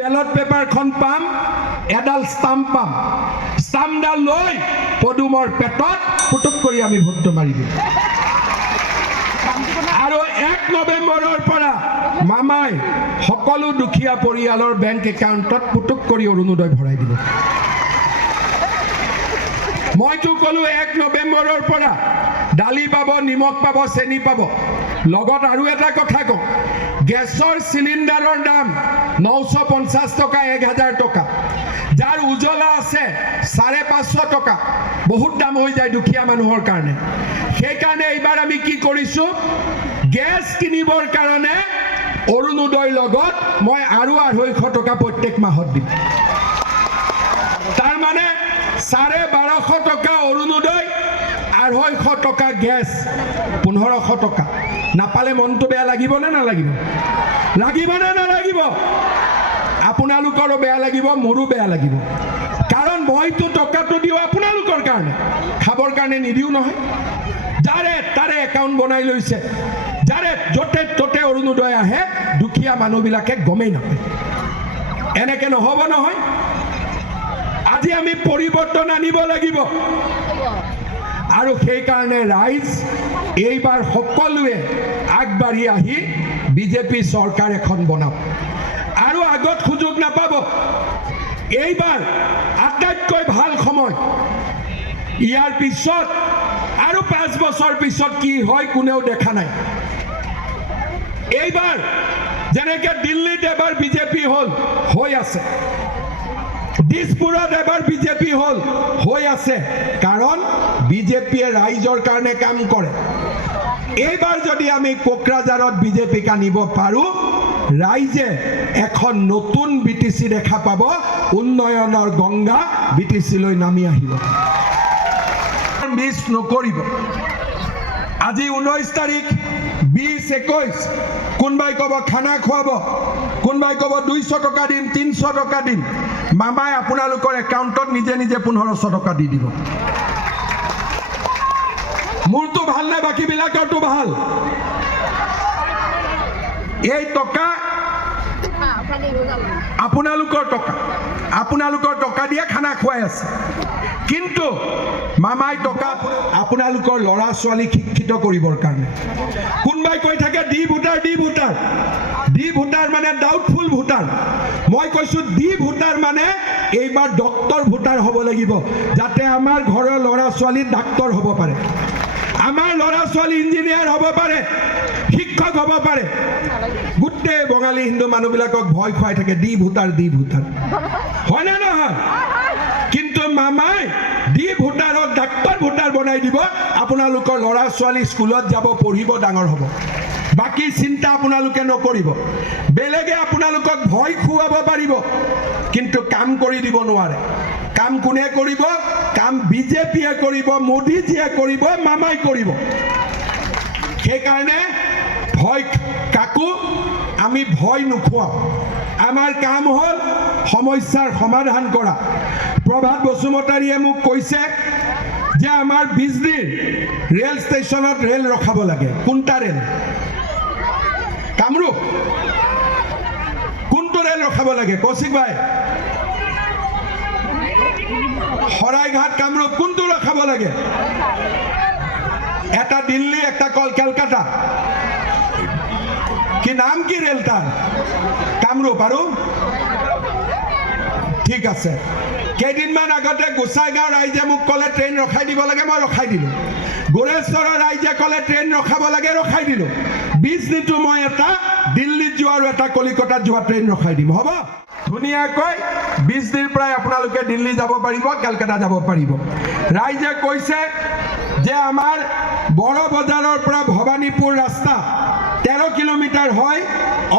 Ballot পেপাৰখন পাম, এডাল stamp পাম। ষ্টাম্পডাল লৈ পদুমৰ পেটত পুটুক কৰি আমি ভোটটো মাৰি দিম আৰু এক নৱেম্বৰৰ পৰা মামাই সকলো দুখীয়া পৰিয়ালৰ বেংক একাউণ্টত পুটুক কৰি অৰুণোদয় ভৰাই দিব। মইতো ক'লো, এক নৱেম্বৰৰ পৰা দালি পাব, নিমখ পাব, চেনি পাব। লগত আৰু এটা কথা কওঁ। গেছৰ চিলিণ্ডাৰৰ দাম নশ পঞ্চাছ টকা, এক হাজাৰ টকা। যাৰ উজ্বলা আছে চাৰে পাঁচশো টকা। বহুত দাম হৈ যায় দুখীয়া মানুহৰ কাৰণে। সেইকাৰণে এইবাৰ আমি কি কৰিছোঁ? গেছ কিনিবৰ কাৰণে অৰুণোদয়ৰ লগত মই আৰু আঢ়ৈশ টকা প্ৰত্যেক মাহত দিম। তাৰমানে চাৰে বাৰশ টকা অৰুণোদয় আঢ়ৈশ টকা গেছ, পোন্ধৰশ টকা। নাপালে মনটো বেয়া লাগিবনে নালাগিব? লাগিবনে নালাগিব? আপোনালোকৰো বেয়া লাগিব, মোৰো বেয়া লাগিব। কাৰণ মইতো টকাটো দিওঁ আপোনালোকৰ কাৰণে। খাবৰ কাৰণে নিদিওঁ নহয়। যাৰে তাৰে একাউণ্ট বনাই লৈছে, যাৰে য'তে ত'তে অৰুণোদয় আহে, দুখীয়া মানুহবিলাকে গমেই নাপায়। এনেকে নহ'ব নহয়। আজি আমি পৰিৱৰ্তন আনিব লাগিব। আৰু সেইকাৰণে ৰাইজ এইবাৰ সকলোৱে আগবাঢ়ি আহি বিজেপি চৰকাৰ এখন বনাওক। আৰু আগত সুযোগ নাপাব। এইবাৰ আটাইতকৈ ভালো সময়। ইয়াৰ পিছত আৰু পাঁচ বছৰ পিছত কি হয় কোনেও দেখা নাই। এইবাৰ যেনেকে দিল্লীত এবাৰ বিজেপি হ'ল, হৈ আছে। দিছপুৰত এবাৰ বিজেপি হ'ল, হৈ আছে। কাৰণ বিজেপিয়ে ৰাইজৰ কাৰণে কাম কৰে। এইবাৰ যদি আমি কোকৰাঝাৰত বিজেপিক আনিব পাৰোঁ, ৰাইজে এখন নতুন বি টি দেখা পাব, উন্নয়নৰ গংগা বি টি নামি আহিব। মিছ নকৰিব। আজি ঊনৈছ তাৰিখ বিছ একৈছ কোনোবাই ক'ব খানা খুৱাব, কোনোবাই ক'ব দুইশ টকা দিম, তিনিশ টকা দিম। মামাই আপোনালোকৰ একাউণ্টত নিজে নিজে পোন্ধৰশ টকা দি দিব। মোৰটো ভালো নে বাকীবিলাকৰটো ভালো? এই টকা আপোনালোকৰ টকা। আপোনালোকৰ টকা দিয়ে খানা খুৱাই আছে। কিন্তু মামাই টকা আপোনালোকৰ ল'ৰা ছোৱালীক শিক্ষিত কৰিবৰ কাৰণে। কোনোবাই কৈ থাকে D voter D voter. D voter মানে ডাউটফুল ভোটাৰ। মই কৈছোঁ ডি ভোটাৰ মানে এইবাৰ ডক্তৰ ভোটাৰ হ'ব লাগিব, যাতে আমাৰ ঘৰৰ ল'ৰা ছোৱালী ডাক্তৰ হ'ব পাৰে। আমাৰ ল'ৰা ছোৱালী ইঞ্জিনিয়াৰ হ'ব পাৰে, শিক্ষক হ'ব পাৰে। গোটেই বঙালী হিন্দু মানুহবিলাকক ভয় খুৱাই থাকে, দি ভোটাৰ দি ভোটাৰ হয়নে নহয়? কিন্তু মামাই, দি ভোটাৰক ডাক্তৰ ভোটাৰ বনাই দিব, আপোনালোকৰ ল'ৰা ছোৱালী স্কুলত যাব, পঢ়িব, ডাঙৰ হ'ব। বাকী চিন্তা আপোনালোকে নকৰিব। বেলেগে আপোনালোকক ভয় খুৱাব পাৰিব, কিন্তু কাম কৰি দিব নোৱাৰে। কাম কোনে কৰিব কাম বিজেপিয়ে কৰিব মোদীজীয়ে কৰিব মামাই কৰিব সেইকাৰণে ভয় কাকো আমি ভয় নোখোৱাওঁ। আমাৰ কাম হ'ল সমস্যাৰ সমাধান কৰা। প্ৰভাত বসুমতাৰীয়ে মোক কৈছে যে আমাৰ বিজলীৰ ৰেল ষ্টেচনত ৰেল ৰখাব লাগে। কোনটা ৰেল? কামৰূপ। কোনটো ৰেল ৰখাব লাগে? কৌশিক ভাই। শৰাইঘাট কামৰূপ কোনটো ৰখাব লাগে? এটা দিল্লী, একটা কল ক্যালকাটা। কি নাম কি রেল তার? কামৰূপ আৰু ঠিক আছে। কেইদিনমান আগতে গোসাইগাঁও ৰাইজে মোক ক'লে, ট্ৰেইন ৰখাই দিব লাগে, মই ৰখাই দিলোঁ। গোৰেশ্বৰৰ ৰাইজে ক'লে, ট্ৰেইন ৰখাব লাগে, ৰখাই দিলোঁ। বিজনীটো মই এটা দিল্লীত যোৱা আৰু এটা কলিকতাত যোৱা ট্ৰেইন ৰখাই দিম। হ'ব? ধুনীয়াকৈ বিজনীৰ পৰাই আপোনালোকে দিল্লী যাব পাৰিব, কেলকাতা যাব পাৰিব। ৰাইজে কৈছে যে আমাৰ বড় বজাৰৰ পৰা ভৱানীপুৰ ৰাস্তা তেৰ কিলোমিটাৰ হয়,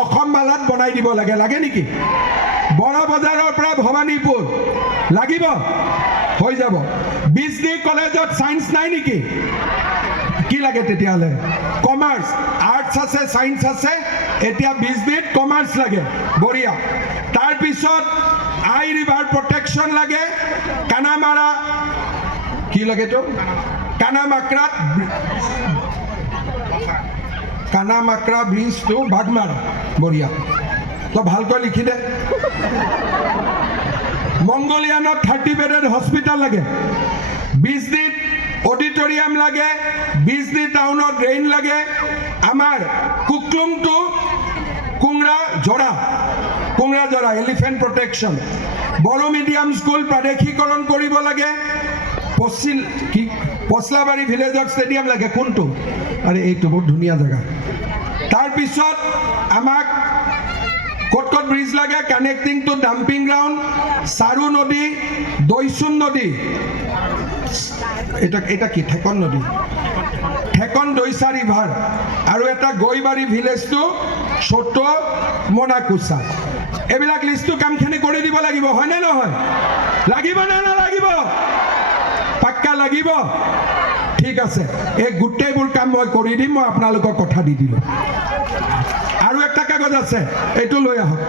অসম মালাত বনাই দিব লাগে। লাগে নেকি? বড় বজাৰৰ পৰা ভৱানীপুৰ। লাগিব? হৈ যাব। বিজনী কলেজত ছায়েন্স নাই নেকি? কি লাগে তেতিয়াহ'লে? কমাৰ্চ আৰ্টছ আছে ছায়েন্স আছে, এতিয়া বিজনীত কমাৰ্চ লাগে, বঢ়িয়া। তাৰপিছত আই ৰিভাৰ প্ৰটেকশ্যন লাগে, কানামাৰা, কি লাগেতো কানামাক্ৰাত কানামাক্ৰা ব্ৰিজটো বাগমাৰা বঢ়িয়া। তই ভালকৈ লিখি দে। মংগলিয়ানত থাৰ্টি বেডেড হস্পিটেল লাগে। বিজনীত অডিটৰিয়াম লাগে বিজনী টাউনত ড্ৰেইন লাগে, আমাৰ কুকলুং টু কুংৰা জৰা কুংৰা জৰা elephant protection Bodo medium school প্ৰাদেশিকৰণ কৰিব লাগে, পশ্চিম কি পচলাবাৰী ভিলেজত ষ্টেডিয়াম লাগে, কোনটো? আৰে, এইটো বহুত ধুনীয়া জেগা। তাৰপিছত আমাক ক'ত ক'ত ব্ৰিজ লাগে? কানেক্টিং টু ডাম্পিং গ্ৰাউণ্ড চাৰু নদী, দৈচুন নদী। এটা এটা কি? ঠেকন নদী। ঠেকন দৈচা ৰিভাৰ আৰু এটা গৈবাৰী ভিলেজ টু চ'ট মনাকুচা এইবিলাক লিষ্টটো কামখিনি কৰি দিব লাগিব, হয়নে নহয়? লাগিব নে নালাগিব? পাক্কা লাগিব? ঠিক আছে, এই গোটেইবোৰ কাম মই কৰি দিম, মই আপোনালোকক কথা দি দিলোঁ। আৰু একটা কাগজ আছে, এইটো লৈ আহক।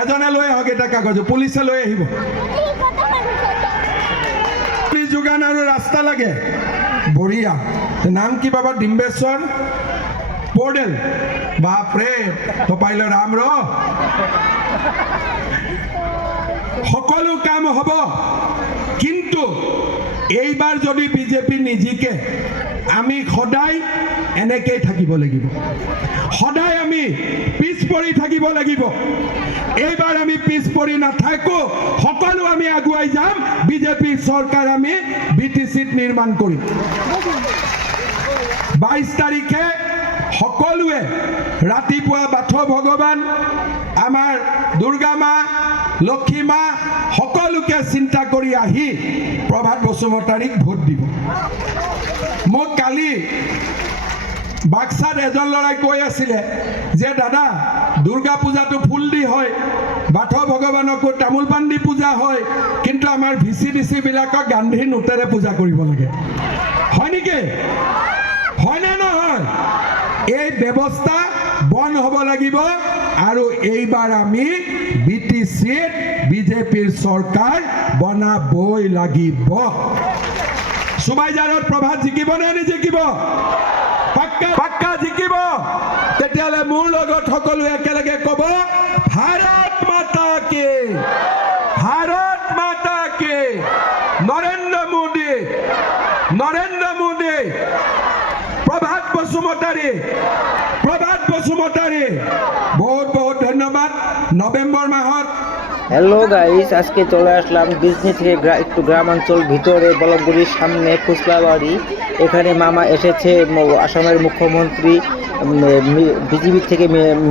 এজনে লৈ আহক, এটা কাগজ, পুলিচে লৈ আহিব। যোগান আৰু ৰাস্তা লাগে। বঢ়িয়া। নাম কি বাবা? ডিম্বেশ্বৰ? পোর্ডেল বাপৰে তো পাইল ৰাম ৰ। সকলো কাম হ'ব। কিন্তু এইবাৰ যদি বিজেপি নিজিকে, আমি সদায় এনেকেই থাকিব লাগিব। সদায় আমি পিছ পৰি থাকিব লাগিব। এইবাৰ আমি পিছ পৰি নাথাকো, সকলো আমি আগুৱাই যাম, বিজেপি চৰকাৰ আমি বি টি নিৰ্মাণ কৰিম। বাইছ তাৰিখে সকলোৱে ৰাতিপুৱা বাথ ভগৱান, আমাৰ দুৰ্গা মা, লক্ষী মা, সকলোকে চিন্তা কৰি আহি প্ৰভাত বসুমতাৰীক ভোট দিব। মোক কালি বাক্সাত এজন ল'ৰাই কৈ আছিলে যে, দাদা, দুৰ্গা পূজাটো ফুল দি হয়, বাথ ভগৱানকো তামোল পাণ দি পূজা হয়, কিন্তু আমাৰ ভি চি ডি চিবিলাকক গান্ধীৰ নোটেৰে পূজা কৰিব লাগে। হয় নেকি? হয়নে নহয়? এই ব্যৱস্থা বন্ধ হ'ব লাগিব আৰু এইবাৰ আমি বি টি চিত বিজেপিৰ চৰকাৰ বনাবই লাগিব। চুবাইজাৰত প্ৰভাত জিকিব নে নিজিকিব? পাক্কা জিকিব। তেতিয়াহ'লে মোৰ লগত সকলোৱে একেলগে ক'ব, ভাৰত মাতা কি? ভাৰত মাতা কি? নৰেন্দ্ৰ মোদী নৰেন্দ্ৰ মোদী প্রভাত বসুমতারী প্রভাত বসুমতারী বহুত বহুত ধন্যবাদ। নভেম্বর মাহত হ্যালো গাইস আজকে চলে আসলাম ডিজনি থেকে একটু গ্রামাঞ্চল ভিতরে, বলকগুড়ির সামনে, ফুসলাবাড়ি। এখানে মামা এসেছে আসামের মুখ্যমন্ত্রী বিজেপি থেকে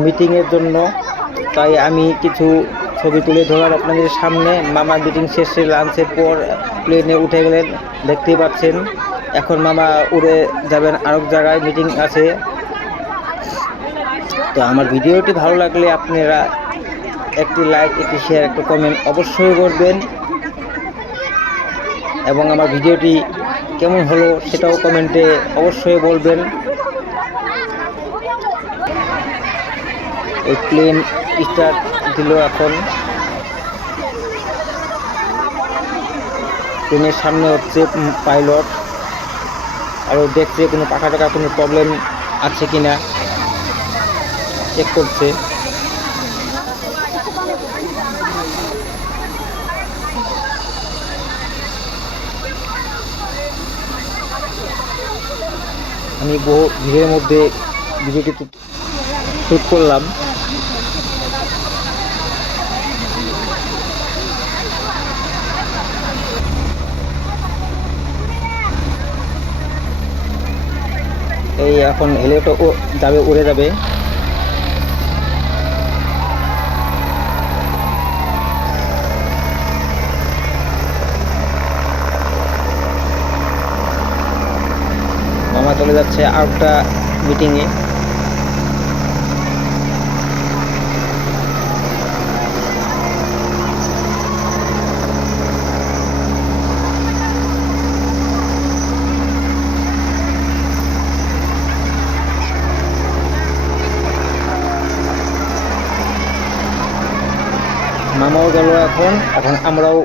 মিটিংয়ের জন্য। তাই আমি কিছু ছবি তুলে ধরার আপনাদের সামনে। মামা মিটিং শেষে লাঞ্চের পর প্লেনে উঠে গেলেন, দেখতেই পাচ্ছেন। এখন মামা উড়ে যাবেন আরেক জায়গায় মিটিং আছে। তো আমার ভিডিওটি ভালো লাগলে আপনারা একটি লাইক একটি শেয়ার একটি কমেন্ট অবশ্যই করবেন। এবং আমার ভিডিওটি কেমন হলো সেটাও কমেন্টে অবশ্যই বলবেন। এই প্লেন স্টার্ট দিল এখন। প্লেনের সামনে হচ্ছে পাইলট আরও দেখছে কোনো পাখা টাকা কোনো প্রবলেম আছে কিনা। চেক করছে। আমি বহু ভিড়ের মধ্যে ভিডিওটি শ্যুট করলাম। এই এখন ও যাবে উড়ে যাবে মামা চলে যাচ্ছে আরেকটা মিটিংয়ে মামাও গেল এখন এখন আমরাও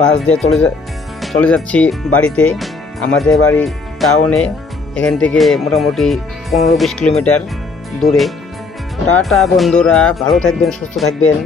বাস দিয়ে চলে চলে যাচ্ছি বাড়িতে। আমাদের বাড়ি টাউনে এখান থেকে মোটামুটি পনেরো বিশ কিলোমিটার দূরে। টাটা বন্ধুরা ভালো থাকবেন সুস্থ থাকবেন।